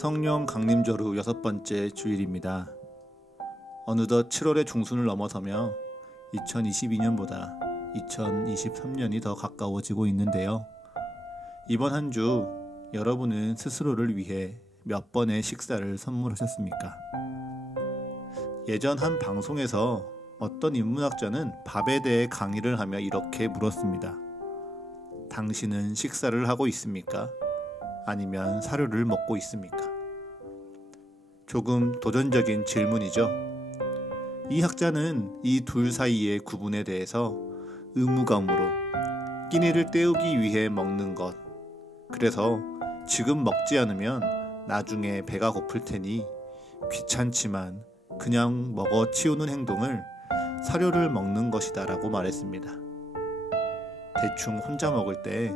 성령 강림절 후 6번째 주일입니다. 어느덧 7월의 중순을 넘어서며 2022년보다 2023년이 더 가까워지고 있는데요. 이번 한 주 여러분은 스스로를 위해 몇 번의 식사를 선물하셨습니까? 예전 한 방송에서 어떤 인문학자는 밥에 대해 강의를 하며 이렇게 물었습니다. 당신은 식사를 하고 있습니까? 아니면 사료를 먹고 있습니까? 조금 도전적인 질문이죠. 이 학자는 이 둘 사이의 구분에 대해서 의무감으로 끼니를 때우기 위해 먹는 것, 그래서 지금 먹지 않으면 나중에 배가 고플 테니 귀찮지만 그냥 먹어 치우는 행동을 사료를 먹는 것이다 라고 말했습니다. 대충 혼자 먹을 때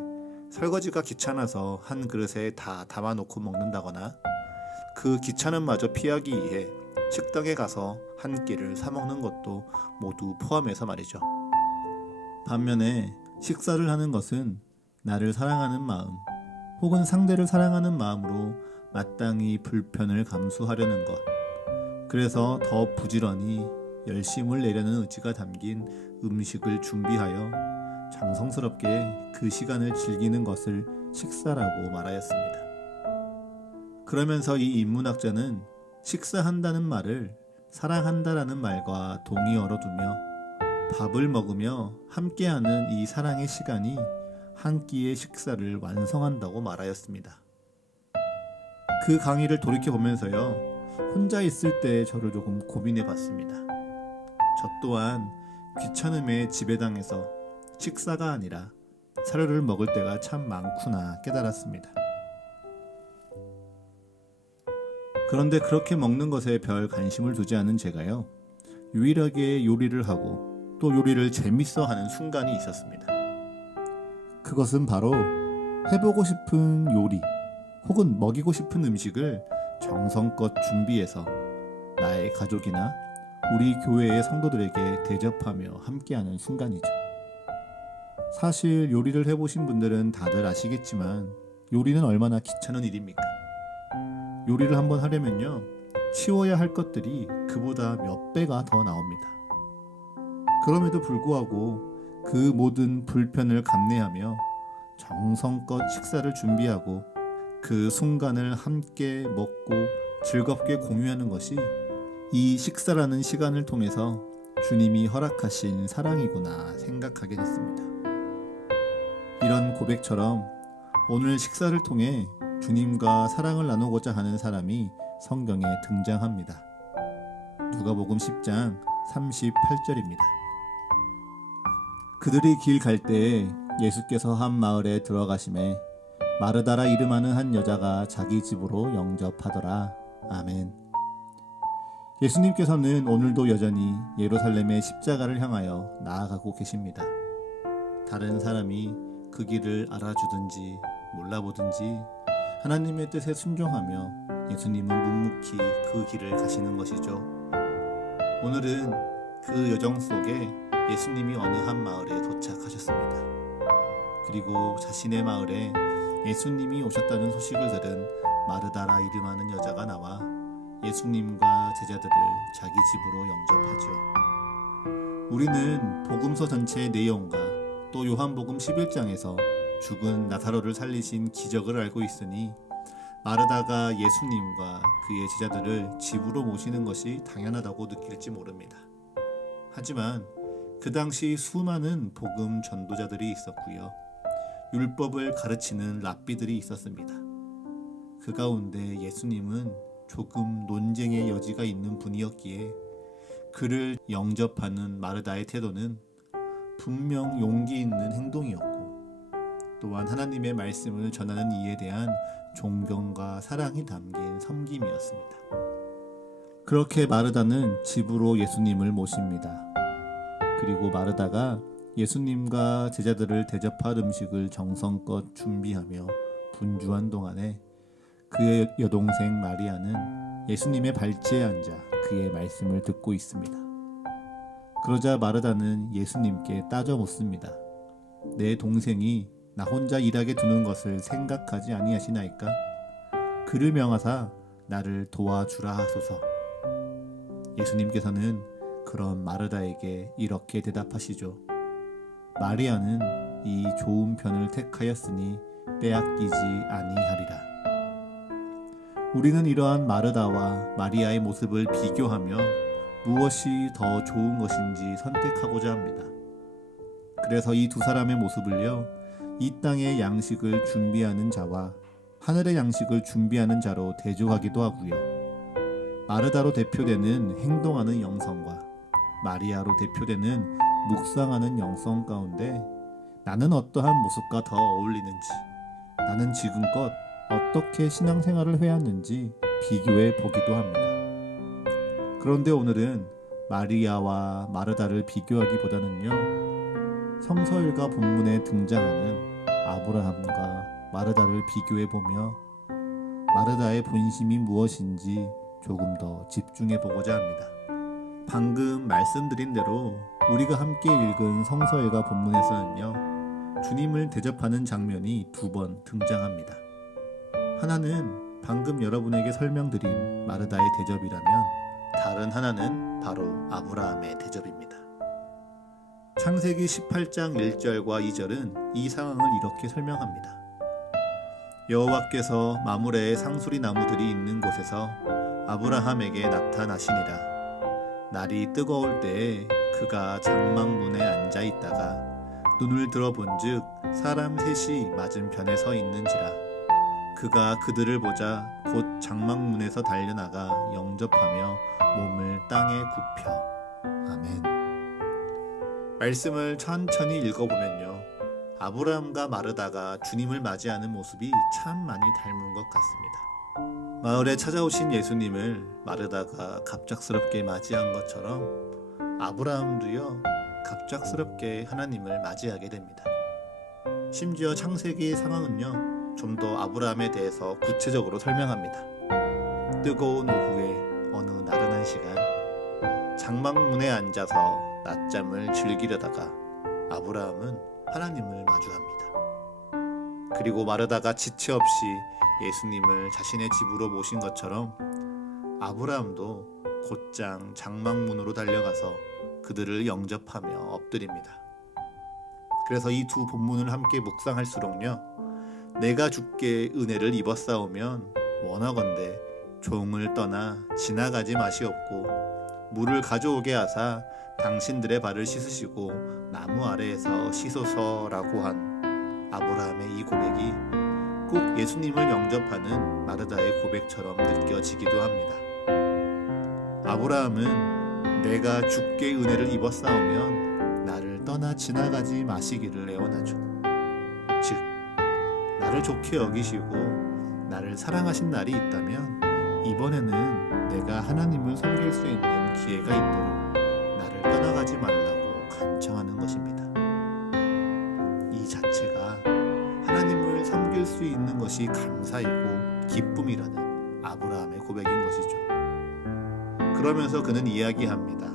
설거지가 귀찮아서 한 그릇에 다 담아놓고 먹는다거나 그 귀찮음마저 피하기 위해 식당에 가서 한 끼를 사 먹는 것도 모두 포함해서 말이죠. 반면에 식사를 하는 것은 나를 사랑하는 마음 혹은 상대를 사랑하는 마음으로 마땅히 불편을 감수하려는 것, 그래서 더 부지런히 열심을 내려는 의지가 담긴 음식을 준비하여 정성스럽게 그 시간을 즐기는 것을 식사라고 말하였습니다. 그러면서 이 인문학자는 식사한다는 말을 사랑한다라는 말과 동의어로 두며 밥을 먹으며 함께하는 이 사랑의 시간이 한 끼의 식사를 완성한다고 말하였습니다. 그 강의를 돌이켜보면서요, 혼자 있을 때 저를 조금 고민해 봤습니다. 저 또한 귀찮음에 지배당해서 식사가 아니라 사료를 먹을 때가 참 많구나 깨달았습니다. 그런데 그렇게 먹는 것에 별 관심을 두지 않은 제가요, 유일하게 요리를 하고 또 요리를 재밌어 하는 순간이 있었습니다. 그것은 바로 해보고 싶은 요리 혹은 먹이고 싶은 음식을 정성껏 준비해서 나의 가족이나 우리 교회의 성도들에게 대접하며 함께하는 순간이죠. 사실 요리를 해보신 분들은 다들 아시겠지만 요리는 얼마나 귀찮은 일입니까? 요리를 한번 하려면요, 치워야 할 것들이 그보다 몇 배가 더 나옵니다. 그럼에도 불구하고 그 모든 불편을 감내하며 정성껏 식사를 준비하고 그 순간을 함께 먹고 즐겁게 공유하는 것이 이 식사라는 시간을 통해서 주님이 허락하신 사랑이구나 생각하게 됐습니다. 이런 고백처럼 오늘 식사를 통해 주님과 사랑을 나누고자 하는 사람이 성경에 등장합니다. 누가복음 10장 38절입니다. 그들이 길 갈 때에 예수께서 한 마을에 들어가심에 마르다라 이름하는 한 여자가 자기 집으로 영접하더라. 아멘. 예수님께서는 오늘도 여전히 예루살렘의 십자가를 향하여 나아가고 계십니다. 다른 사람이 그 길을 알아주든지 몰라보든지 하나님의 뜻에 순종하며 예수님은 묵묵히 그 길을 가시는 것이죠. 오늘은 그 여정 속에 예수님이 어느 한 마을에 도착하셨습니다. 그리고 자신의 마을에 예수님이 오셨다는 소식을 들은 마르다라 이름하는 여자가 나와 예수님과 제자들을 자기 집으로 영접하죠. 우리는 복음서 전체의 내용과 또 요한복음 11장에서 죽은 나사로를 살리신 기적을 알고 있으니 마르다가 예수님과 그의 제자들을 집으로 모시는 것이 당연하다고 느낄지 모릅니다. 하지만 그 당시 수많은 복음 전도자들이 있었고요, 율법을 가르치는 랍비들이 있었습니다. 그 가운데 예수님은 조금 논쟁의 여지가 있는 분이었기에 그를 영접하는 마르다의 태도는 분명 용기 있는 행동이었고, 또한 하나님의 말씀을 전하는 이에 대한 존경과 사랑이 담긴 섬김이었습니다. 그렇게 마르다는 집으로 예수님을 모십니다. 그리고 마르다가 예수님과 제자들을 대접할 음식을 정성껏 준비하며 분주한 동안에 그의 여동생 마리아는 예수님의 발치에 앉아 그의 말씀을 듣고 있습니다. 그러자 마르다는 예수님께 따져 묻습니다. 내 동생이 나 혼자 일하게 두는 것을 생각하지 아니하시나이까? 그를 명하사 나를 도와주라 하소서. 예수님께서는 그런 마르다에게 이렇게 대답하시죠. 마리아는 이 좋은 편을 택하였으니 빼앗기지 아니하리라. 우리는 이러한 마르다와 마리아의 모습을 비교하며 무엇이 더 좋은 것인지 선택하고자 합니다. 그래서 이 두 사람의 모습을요, 이 땅의 양식을 준비하는 자와 하늘의 양식을 준비하는 자로 대조하기도 하고요. 마르다로 대표되는 행동하는 영성과 마리아로 대표되는 묵상하는 영성 가운데 나는 어떠한 모습과 더 어울리는지, 나는 지금껏 어떻게 신앙생활을 해왔는지 비교해 보기도 합니다. 그런데 오늘은 마리아와 마르다를 비교하기보다는요, 성서일과 본문에 등장하는 아브라함과 마르다를 비교해 보며 마르다의 본심이 무엇인지 조금 더 집중해 보고자 합니다. 방금 말씀드린 대로 우리가 함께 읽은 성서일과 본문에서는요, 주님을 대접하는 장면이 두 번 등장합니다. 하나는 방금 여러분에게 설명드린 마르다의 대접이라면, 다른 하나는 바로 아브라함의 대접입니다. 창세기 18장 1절과 2절은 이 상황을 이렇게 설명합니다. 여호와께서 마므레의 상수리 나무들이 있는 곳에서 아브라함에게 나타나시니라. 날이 뜨거울 때에 그가 장막문에 앉아 있다가 눈을 들어본즉 사람 셋이 맞은편에 서 있는지라. 그가 그들을 보자 곧 장막문에서 달려나가 영접하며 몸을 땅에 굽혀. 아멘. 말씀을 천천히 읽어보면요, 아브라함과 마르다가 주님을 맞이하는 모습이 참 많이 닮은 것 같습니다. 마을에 찾아오신 예수님을 마르다가 갑작스럽게 맞이한 것처럼 아브라함도요, 갑작스럽게 하나님을 맞이하게 됩니다. 심지어 창세기의 상황은요, 좀 더 아브라함에 대해서 구체적으로 설명합니다. 뜨거운 오후에 어느 나른한 시간, 장막문에 앉아서 낮잠을 즐기려다가 아브라함은 하나님을 마주합니다. 그리고 마르다가 지체 없이 예수님을 자신의 집으로 모신 것처럼 아브라함도 곧장 장막문으로 달려가서 그들을 영접하며 엎드립니다. 그래서 이 두 본문을 함께 묵상할수록요, 내가 주께 은혜를 입었사오면 원하건대 종을 떠나 지나가지 마시옵고 물을 가져오게 하사 당신들의 발을 씻으시고 나무 아래에서 씻소서라고 한 아브라함의 이 고백이 꼭 예수님을 영접하는 마르다의 고백처럼 느껴지기도 합니다. 아브라함은 내가 주께 은혜를 입었사오면 나를 떠나 지나가지 마시기를 애원하죠. 즉, 나를 좋게 여기시고 나를 사랑하신 날이 있다면 이번에는 내가 하나님을 섬길 수 있는 기회가 있도록 나를 떠나가지 말라고 간청하는 것입니다. 이 자체가 하나님을 섬길 수 있는 것이 감사이고 기쁨이라는 아브라함의 고백인 것이죠. 그러면서 그는 이야기합니다.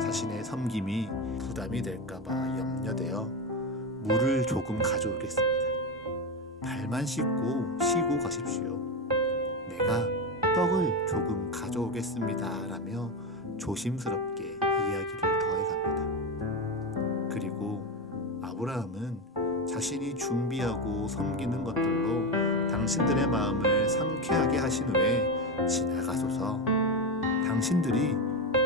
자신의 섬김이 부담이 될까봐 염려되어 물을 조금 가져오겠습니다. 발만 씻고 쉬고 가십시오. 내가 떡을 조금 가져오겠습니다. 라며 조심스럽게 이야기를 더해갑니다. 그리고 아브라함은 자신이 준비하고 섬기는 것들로 당신들의 마음을 상쾌하게 하신 후에 지나가소서, 당신들이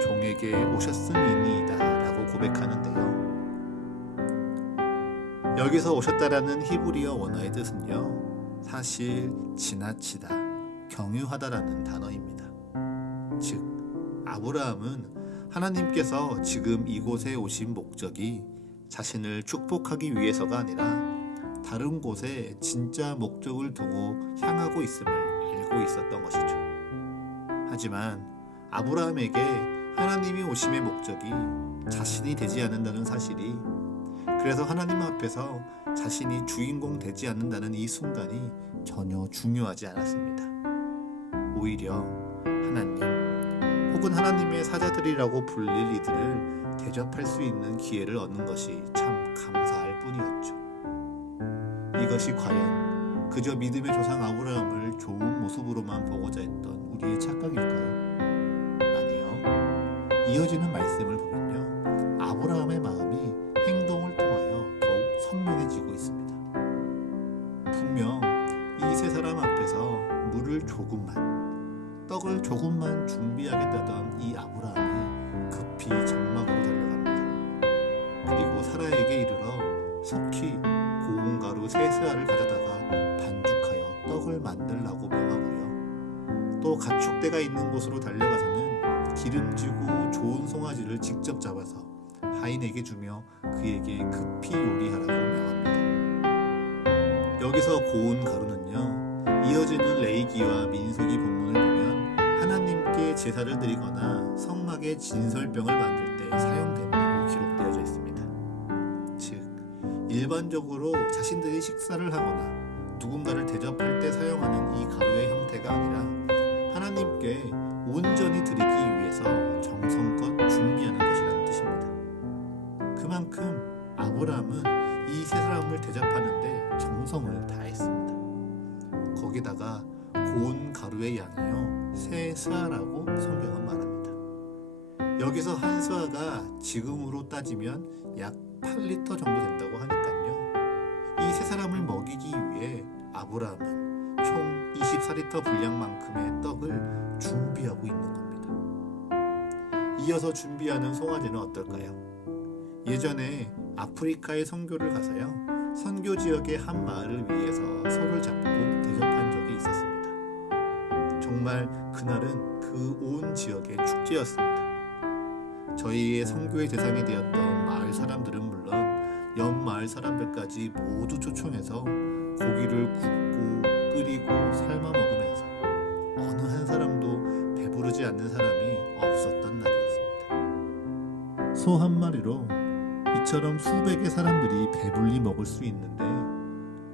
종에게 오셨음이니이다 라고 고백하는데요. 여기서 오셨다라는 히브리어 원어의 뜻은요, 사실 지나치다, 경유하다라는 단어입니다. 즉, 아브라함은 하나님께서 지금 이곳에 오신 목적이 자신을 축복하기 위해서가 아니라 다른 곳에 진짜 목적을 두고 향하고 있음을 알고 있었던 것이죠. 하지만 아브라함에게 하나님이 오심의 목적이 자신이 되지 않는다는 사실이, 그래서 하나님 앞에서 자신이 주인공 되지 않는다는 이 순간이 전혀 중요하지 않았습니다. 오히려 하나님 혹은 하나님의 사자들이라고 불릴 이들을 대접할 수 있는 기회를 얻는 것이 참 감사할 뿐이었죠. 이것이 과연 그저 믿음의 조상 아브라함을 좋은 모습으로만 보고자 했던 우리의 착각일까요? 아니요. 이어지는 말씀을 보면요, 아브라함의 마음이 행동을 통하여 더욱 선명해지고 있습니다. 분명 이 세 사람 앞에서 물을 조금만, 떡을 조금만 준비하겠다던 이 아브라함이 급히 장막으로 달려갑니다. 그리고 사라에게 이르러 속히 고운 가루 세 스아를 가져다가 반죽하여 떡을 만들라고 명하고요. 또 가축대가 있는 곳으로 달려가서는 기름지고 좋은 송아지를 직접 잡아서 하인에게 주며 그에게 급히 요리하라고 명합니다. 여기서 고운 가루는요, 이어지는 레위기와 민수기 본문을 보면 하나님께 제사를 드리거나 성막에 진설병을 만들 때 사용된다고 기록되어져 있습니다. 즉, 일반적으로 자신들이 식사를 하거나 누군가를 대접할 때 사용하는 이 가루의 형태가 아니라 하나님께 온전히 드리기 위해서 정성껏 준비하는 것이라는 뜻입니다. 그만큼 아브라함은 이 세 사람을 대접하는데 정성을 다했습니다. 거기다가 고운 가루의 양이요, 세 스아라고 성경은 말합니다. 여기서 한 스아가 지금으로 따지면 약 8리터 정도 된다고 하니까요, 이 세 사람을 먹이기 위해 아브라함은 총 24리터 분량만큼의 떡을 준비하고 있는 겁니다. 이어서 준비하는 송아지는 어떨까요? 예전에 아프리카에 선교를 가서요, 선교 지역의 한 마을을 위해서 소를 잡고 대접한 적이 있었습니다. 정말 그날은 그 온 지역의 축제였습니다. 저희의 선교의 대상이 되었던 마을 사람들은 물론 옆 마을 사람들까지 모두 초청해서 고기를 굽고 끓이고 삶아 먹으면서 어느 한 사람도 배부르지 않는 사람이 없었던 날이었습니다. 소 한 마리로 이처럼 수백의 사람들이 배불리 먹을 수 있는데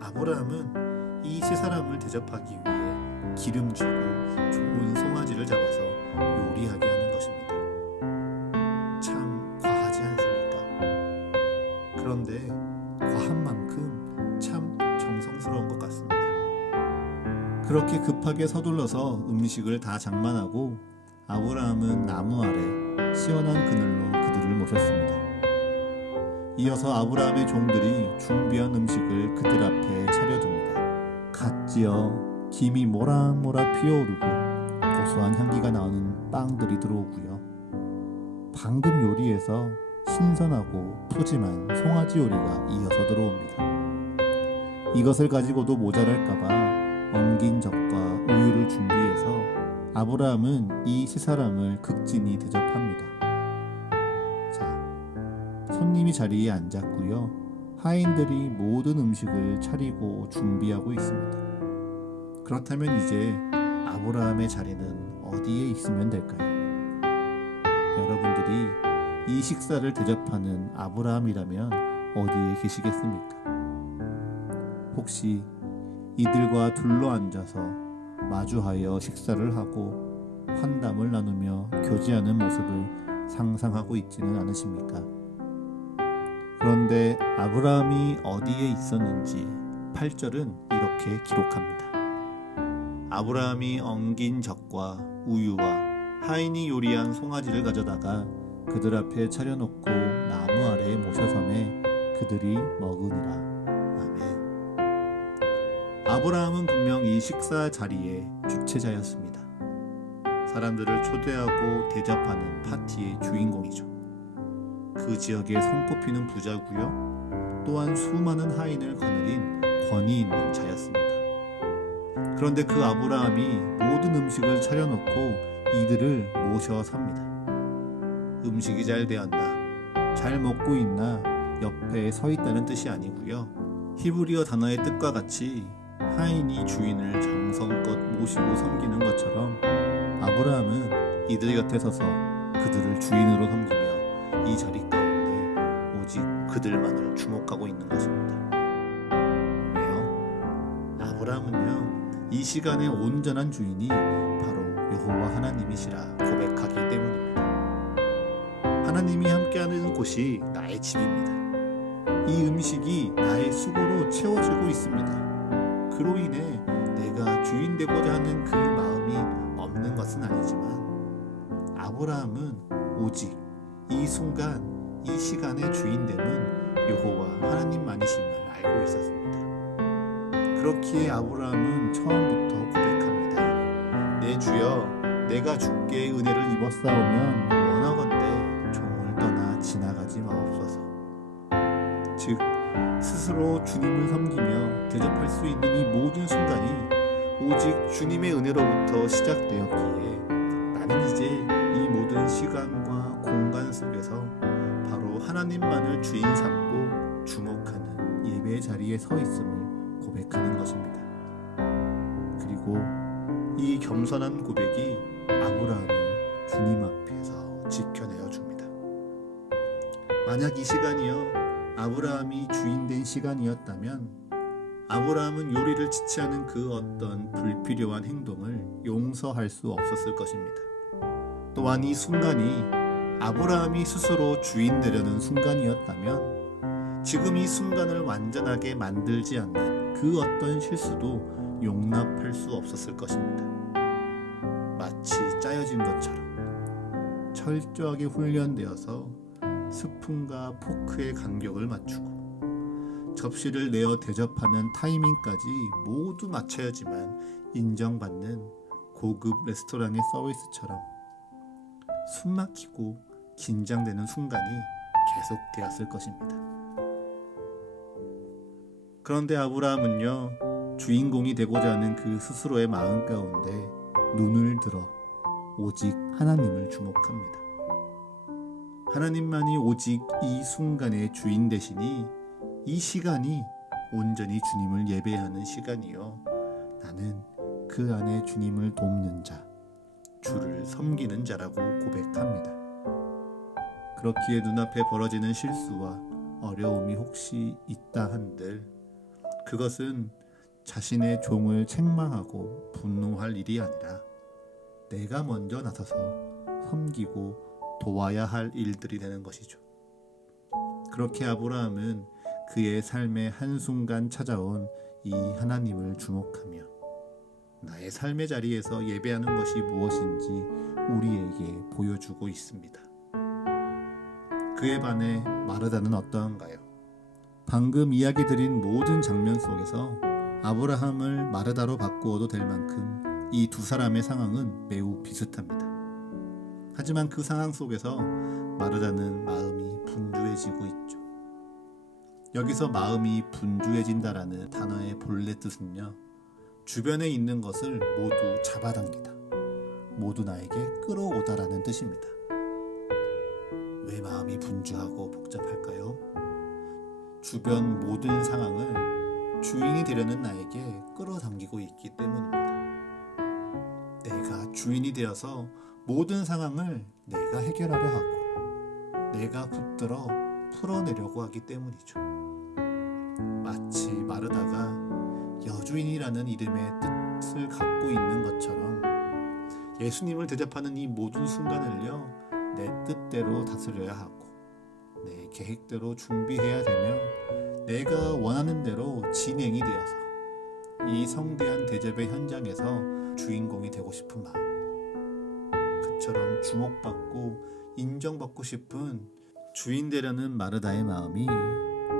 아브라함은 이 세 사람을 대접하기 위해 기름지고 좋은 송아지를 잡아서 요리하게 하는 것입니다. 참 과하지 않습니까? 그런데 과한 만큼 참 정성스러운 것 같습니다. 그렇게 급하게 서둘러서 음식을 다 장만하고 아브라함은 나무 아래 시원한 그늘로 그들을 모셨습니다. 이어서 아브라함의 종들이 준비한 음식을 그들 앞에 차려둡니다. 갓 지어 김이 모락모락 피어오르고 고소한 향기가 나오는 빵들이 들어오고요. 방금 요리해서 신선하고 푸짐한 송아지 요리가 이어서 들어옵니다. 이것을 가지고도 모자랄까봐 엉긴 젖과 우유를 준비해서 아브라함은 이 세 사람을 극진히 대접합니다. 손님이 자리에 앉았고요. 하인들이 모든 음식을 차리고 준비하고 있습니다. 그렇다면 이제 아브라함의 자리는 어디에 있으면 될까요? 여러분들이 이 식사를 대접하는 아브라함이라면 어디에 계시겠습니까? 혹시 이들과 둘러앉아서 마주하여 식사를 하고 환담을 나누며 교제하는 모습을 상상하고 있지는 않으십니까? 그런데 아브라함이 어디에 있었는지 8절은 이렇게 기록합니다. 아브라함이 엉긴 젖과 우유와 하인이 요리한 송아지를 가져다가 그들 앞에 차려놓고 나무 아래에 모셔섬에 그들이 먹으니라. 아멘. 아브라함은 분명 이 식사 자리의 주체자였습니다. 사람들을 초대하고 대접하는 파티의 주인공이죠. 그 지역에 손꼽히는 부자고요. 또한 수많은 하인을 거느린 권위 있는 자였습니다. 그런데 그 아브라함이 모든 음식을 차려놓고 이들을 모셔 섭니다. 음식이 잘 되었나, 잘 먹고 있나 옆에 서 있다는 뜻이 아니고요. 히브리어 단어의 뜻과 같이 하인이 주인을 정성껏 모시고 섬기는 것처럼 아브라함은 이들 곁에 서서 그들을 주인으로 섬기며 이 자리 가운데 오직 그들만을 주목하고 있는 것입니다. 왜요? 아브라함은요, 이 시간의 온전한 주인이 바로 여호와 하나님이시라 고백하기 때문입니다. 하나님이 함께하는 곳이 나의 집입니다. 이 음식이 나의 수고로 채워지고 있습니다. 그 그로 인해 내가 주인 되고자 하는 그 마음이 없는 것은 아니지만 아브라함은 오직 이 순간, 이 시간의 주인됨은 여호와 하나님만이심을 알고 있었습니다. 그렇기에 아브라함은 처음부터 고백합니다. 내 주여, 내가 주께 은혜를 입었사오면 원하건대 종을 떠나 지나가지 마옵소서. 즉 스스로 주님을 섬기며 대접할 수 있는 이 모든 순간이 오직 주님의 은혜로부터 시작되었기에 나는 이제 이 모든 시간과 공간 속에서 바로 하나님만을 주인 삼고 주목하는 예배의 자리에 서 있음을 고백하는 것입니다. 그리고 이 겸손한 고백이 아브라함을 주님 앞에서 지켜내어 줍니다. 만약 이 시간이요 아브라함이 주인된 시간이었다면 아브라함은 요리를 지체하는 그 어떤 불필요한 행동을 용서할 수 없었을 것입니다. 또한 이 순간이 아브라함이 스스로 주인 되려는 순간이었다면 지금 이 순간을 완전하게 만들지 않는 그 어떤 실수도 용납할 수 없었을 것입니다. 마치 짜여진 것처럼 철저하게 훈련되어서 스푼과 포크의 간격을 맞추고 접시를 내어 대접하는 타이밍까지 모두 맞춰야지만 인정받는 고급 레스토랑의 서비스처럼 숨막히고 긴장되는 순간이 계속되었을 것입니다. 그런데 아브라함은요 주인공이 되고자 하는 그 스스로의 마음 가운데 눈을 들어 오직 하나님을 주목합니다. 하나님만이 오직 이 순간의 주인 되시니 이 시간이 온전히 주님을 예배하는 시간이요 나는 그 안에 주님을 돕는 자, 주를 섬기는 자라고 고백합니다. 그렇기에 눈앞에 벌어지는 실수와 어려움이 혹시 있다 한들 그것은 자신의 종을 책망하고 분노할 일이 아니라 내가 먼저 나서서 섬기고 도와야 할 일들이 되는 것이죠. 그렇게 아브라함은 그의 삶의 한순간 찾아온 이 하나님을 주목하며 나의 삶의 자리에서 예배하는 것이 무엇인지 우리에게 보여주고 있습니다. 그에 반해 마르다는 어떠한가요? 방금 이야기 드린 모든 장면 속에서 아브라함을 마르다로 바꾸어도 될 만큼 이 두 사람의 상황은 매우 비슷합니다. 하지만 그 상황 속에서 마르다는 마음이 분주해지고 있죠. 여기서 마음이 분주해진다라는 단어의 본래 뜻은요. 주변에 있는 것을 모두 잡아당기다. 모두 나에게 끌어오다라는 뜻입니다. 왜 마음이 분주하고 복잡할까요? 주변 모든 상황을 주인이 되려는 나에게 끌어당기고 있기 때문입니다. 내가 주인이 되어서 모든 상황을 내가 해결하려 하고 내가 붙들어 풀어내려고 하기 때문이죠. 마치 마르다가 여주인이라는 이름의 뜻을 갖고 있는 것처럼 예수님을 대접하는 이 모든 순간을요 내 뜻대로 다스려야 하고 내 계획대로 준비해야 되며 내가 원하는 대로 진행이 되어서 이 성대한 대접의 현장에서 주인공이 되고 싶은 마음, 그처럼 주목받고 인정받고 싶은 주인 되려는 마르다의 마음이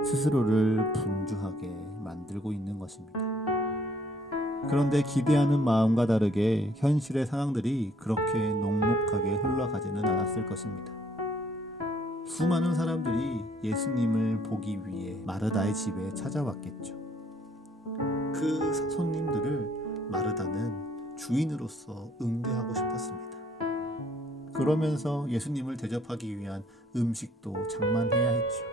스스로를 분주하게 만들고 있는 것입니다. 그런데 기대하는 마음과 다르게 현실의 상황들이 그렇게 녹록하게 흘러가지는 않았을 것입니다. 수많은 사람들이 예수님을 보기 위해 마르다의 집에 찾아왔겠죠. 그 손님들을 마르다는 주인으로서 응대하고 싶었습니다. 그러면서 예수님을 대접하기 위한 음식도 장만해야 했죠.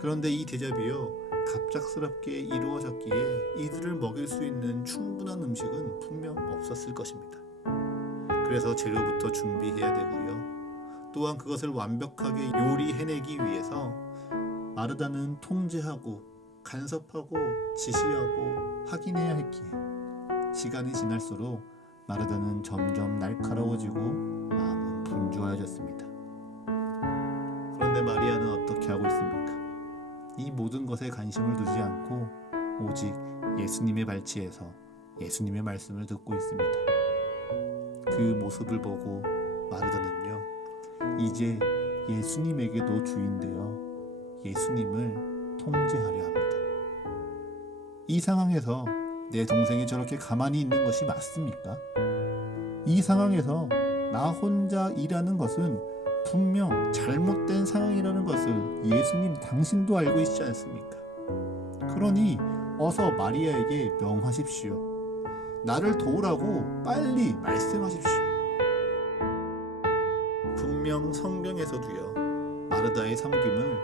그런데 이 대접이요 갑작스럽게 이루어졌기에 이들을 먹일 수 있는 충분한 음식은 분명 없었을 것입니다. 그래서 재료부터 준비해야 되고요. 또한 그것을 완벽하게 요리해내기 위해서 마르다는 통제하고 간섭하고 지시하고 확인해야 했기에 시간이 지날수록 마르다는 점점 날카로워지고 마음은 분주해졌습니다. 그런데 마리아는 어떻게 하고 있습니까? 이 모든 것에 관심을 두지 않고 오직 예수님의 발치에서 예수님의 말씀을 듣고 있습니다. 그 모습을 보고 마르다는요, 이제 예수님에게도 주인되어 예수님을 통제하려 합니다. 이 상황에서 내 동생이 저렇게 가만히 있는 것이 맞습니까? 이 상황에서 나 혼자 일하는 것은 분명 잘못된 상황이라는 것을 예수님 당신도 알고 있지 않습니까? 그러니 어서 마리아에게 명하십시오. 나를 도우라고 빨리 말씀하십시오. 분명 성경에서도요, 마르다의 섬김을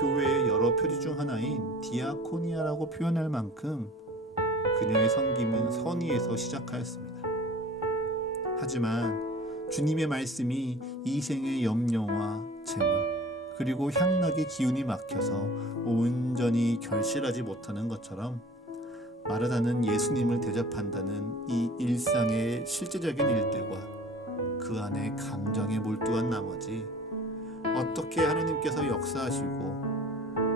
교회의 여러 표지 중 하나인 디아코니아라고 표현할 만큼 그녀의 섬김은 선의에서 시작하였습니다. 하지만 주님의 말씀이 이 생의 염려와 재물 그리고 향락의 기운이 막혀서 온전히 결실하지 못하는 것처럼 마르다는 예수님을 대접한다는 이 일상의 실제적인 일들과 그 안에 감정에 몰두한 나머지 어떻게 하나님께서 역사하시고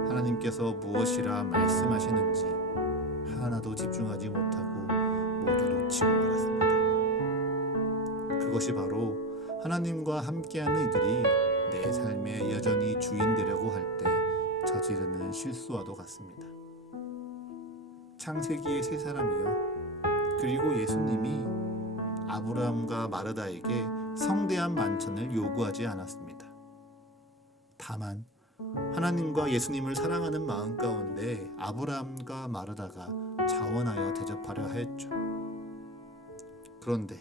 하나님께서 무엇이라 말씀하시는지 하나도 집중하지 못하고 모두 놓치고 말았습니다. 그것이 바로 하나님과 함께하는 이들이 내 삶에 여전히 주인 되려고 할 때 저지르는 실수와도 같습니다. 창세기의 세 사람이요, 그리고 예수님이 아브라함과 마르다에게 성대한 만찬을 요구하지 않았습니다. 다만 하나님과 예수님을 사랑하는 마음 가운데 아브라함과 마르다가 자원하여 대접하려 하였죠. 그런데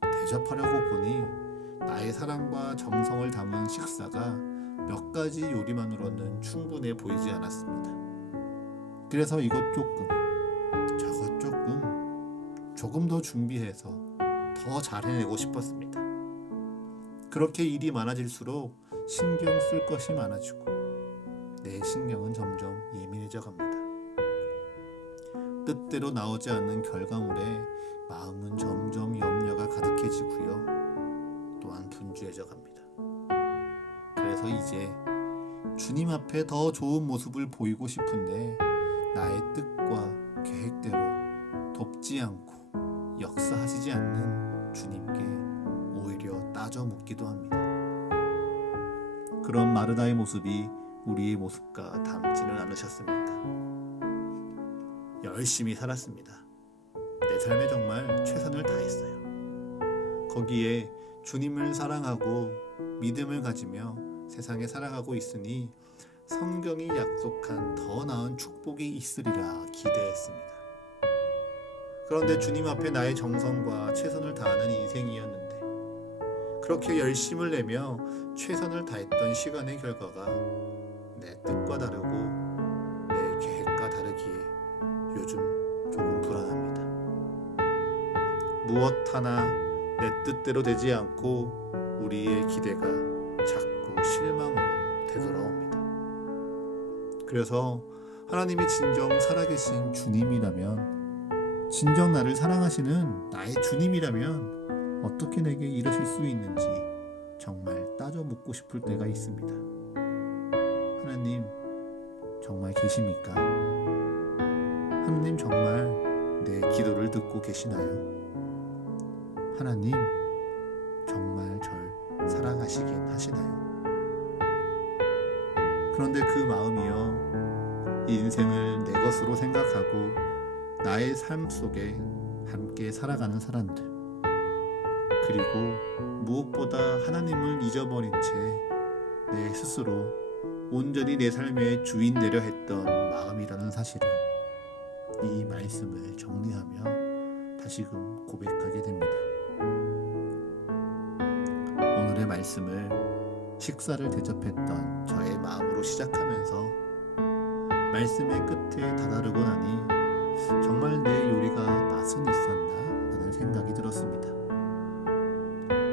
대접하려고 보니 나의 사랑과 정성을 담은 식사가 몇 가지 요리만으로는 충분해 보이지 않았습니다. 그래서 이것 조금, 저것 조금 더 준비해서 더 잘 해내고 싶었습니다. 그렇게 일이 많아질수록 신경 쓸 것이 많아지고 내 신경은 점점 예민해져 갑니다. 뜻대로 나오지 않는 결과물에 마음은 점점 염려가 가득해지고요, 또한 분주해져 갑니다. 그래서 이제 주님 앞에 더 좋은 모습을 보이고 싶은데 나의 뜻과 계획대로 돕지 않고 역사하시지 않는 주님께 오히려 따져 묻기도 합니다. 그런 마르다의 모습이 우리의 모습과 닮지는 않으셨습니까? 열심히 살았습니다. 내 삶에 정말 최선을 다했어요. 거기에 주님을 사랑하고 믿음을 가지며 세상에 살아가고 있으니 성경이 약속한 더 나은 축복이 있으리라 기대했습니다. 그런데 주님 앞에 나의 정성과 최선을 다하는 인생이었는데 그렇게 열심을 내며 최선을 다했던 시간의 결과가 내 뜻과 다르고 내 계획과 다르기에 요즘 조금 불안합니다. 무엇 하나 내 뜻대로 되지 않고 우리의 기대가 자꾸 실망으로 되돌아옵니다. 그래서 하나님이 진정 살아계신 주님이라면, 진정 나를 사랑하시는 나의 주님이라면 어떻게 내게 이러실 수 있는지 정말 따져 묻고 싶을 때가 있습니다. 하나님 정말 계십니까? 하나님 정말 내 기도를 듣고 계시나요? 하나님 정말 절 사랑하시긴 하시나요? 그런데 그 마음이요, 인생을 내 것으로 생각하고 나의 삶 속에 함께 살아가는 사람들, 그리고 무엇보다 하나님을 잊어버린 채 내 스스로 온전히 내 삶의 주인 되려 했던 마음이라는 사실을 이 말씀을 정리하며 다시금 고백하게 됩니다. 오늘의 말씀을 식사를 대접했던 저의 마음으로 시작하면서 말씀의 끝에 다다르고 나니 정말 내 요리가 맛은 있었나 라는 생각이 들었습니다.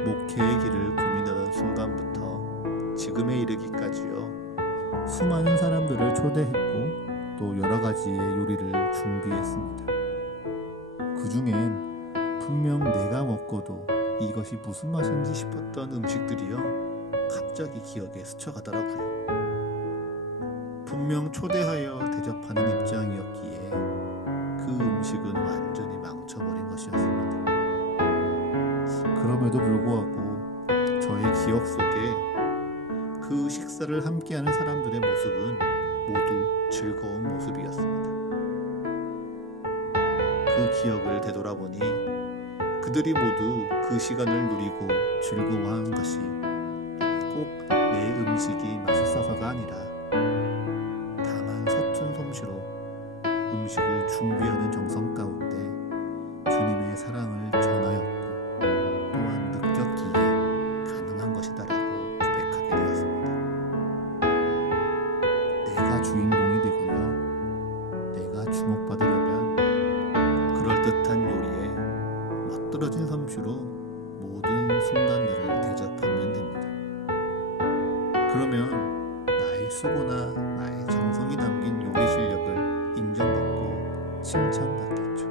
목회의 길을 고민하던 순간부터 지금에 이르기까지요, 수많은 사람들을 초대했고 또 여러 가지의 요리를 준비했습니다. 그 중엔 분명 내가 먹고도 이것이 무슨 맛인지 싶었던 음식들이요, 갑자기 기억에 스쳐가더라고요. 분명 초대하여 대접하는 입장이었기에 그 음식은 완전히 망쳐버린 것이었습니다. 그럼에도 불구하고 저의 기억 속에 그 식사를 함께하는 사람들의 모습은 모두 즐거운 모습이었습니다. 그 기억을 되돌아보니 그들이 모두 그 시간을 누리고 즐거워한 것이 꼭 내 음식이 맛있어서가 아니라 다만 서툰 솜씨로 음식을 준비하는 정성 가운데 주님의 사랑을 전하였고 또한 느꼈기에 가능한 것이다라고 고백하게 되었습니다. 내가 주인공이 되고요, 내가 주목받으려면 그럴듯한 요리에 멋들어진 솜씨로 모든 순간들을 대접하면 됩니다. 그러면 나의 수고나 나의 정성이 담긴 요리 실력을 인정받고 칭찬받겠죠.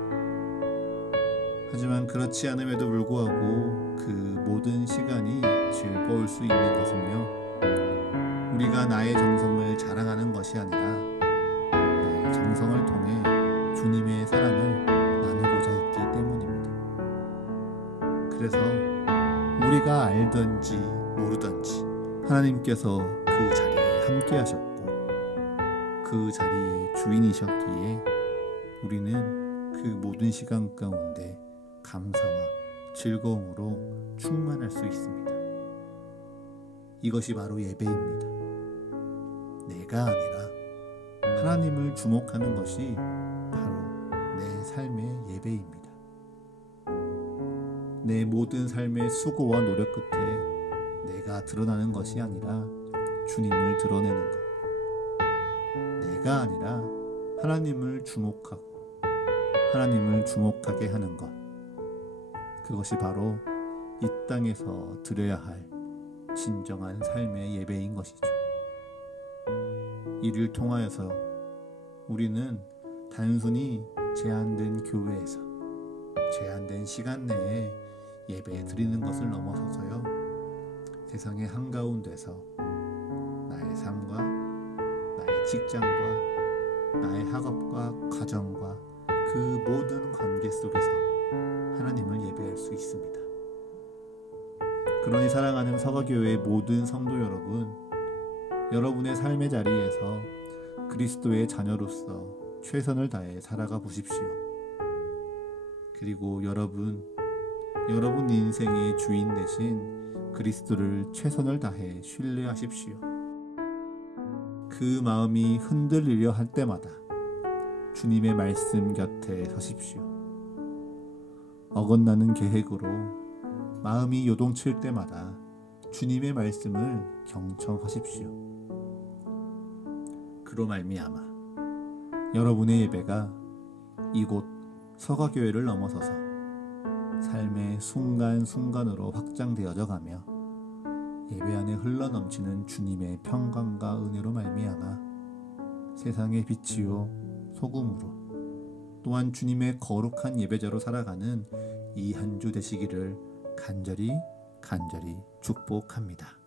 하지만 그렇지 않음에도 불구하고 그 모든 시간이 즐거울 수 있는 것은요, 우리가 나의 정성을 자랑하는 것이 아니라 나의 정성을 통해 주님의 사랑을 나누고자 했기 때문입니다. 그래서 우리가 알든지 모르든지 하나님께서 그 자리에 함께 하셨고 그 자리의 주인이셨기에 우리는 그 모든 시간 가운데 감사와 즐거움으로 충만할 수 있습니다. 이것이 바로 예배입니다. 내가 아니라 하나님을 주목하는 것이 바로 내 삶의 예배입니다. 내 모든 삶의 수고와 노력 끝에 내가 드러나는 것이 아니라 주님을 드러내는 것. 내가 아니라 하나님을 주목하고 하나님을 주목하게 하는 것. 그것이 바로 이 땅에서 드려야 할 진정한 삶의 예배인 것이죠. 이를 통하여서 우리는 단순히 제한된 교회에서 제한된 시간 내에 예배 드리는 것을 넘어서서요, 세상의 한가운데서 나의 삶과 나의 직장과 나의 학업과 가정과 그 모든 관계 속에서 하나님을 예배할 수 있습니다. 그러니 사랑하는 서가교회의 모든 성도 여러분, 여러분의 삶의 자리에서 그리스도의 자녀로서 최선을 다해 살아가 보십시오. 그리고 여러분 인생의 주인 되신 그리스도를 최선을 다해 신뢰하십시오. 그 마음이 흔들리려 할 때마다 주님의 말씀 곁에 서십시오. 어긋나는 계획으로 마음이 요동칠 때마다 주님의 말씀을 경청하십시오. 그로 말미암아 여러분의 예배가 이곳 서가교회를 넘어서서 삶의 순간순간으로 확장되어져 가며 예배 안에 흘러넘치는 주님의 평강과 은혜로 말미암아 세상의 빛이요 소금으로 또한 주님의 거룩한 예배자로 살아가는 이 한 주 되시기를 간절히 축복합니다.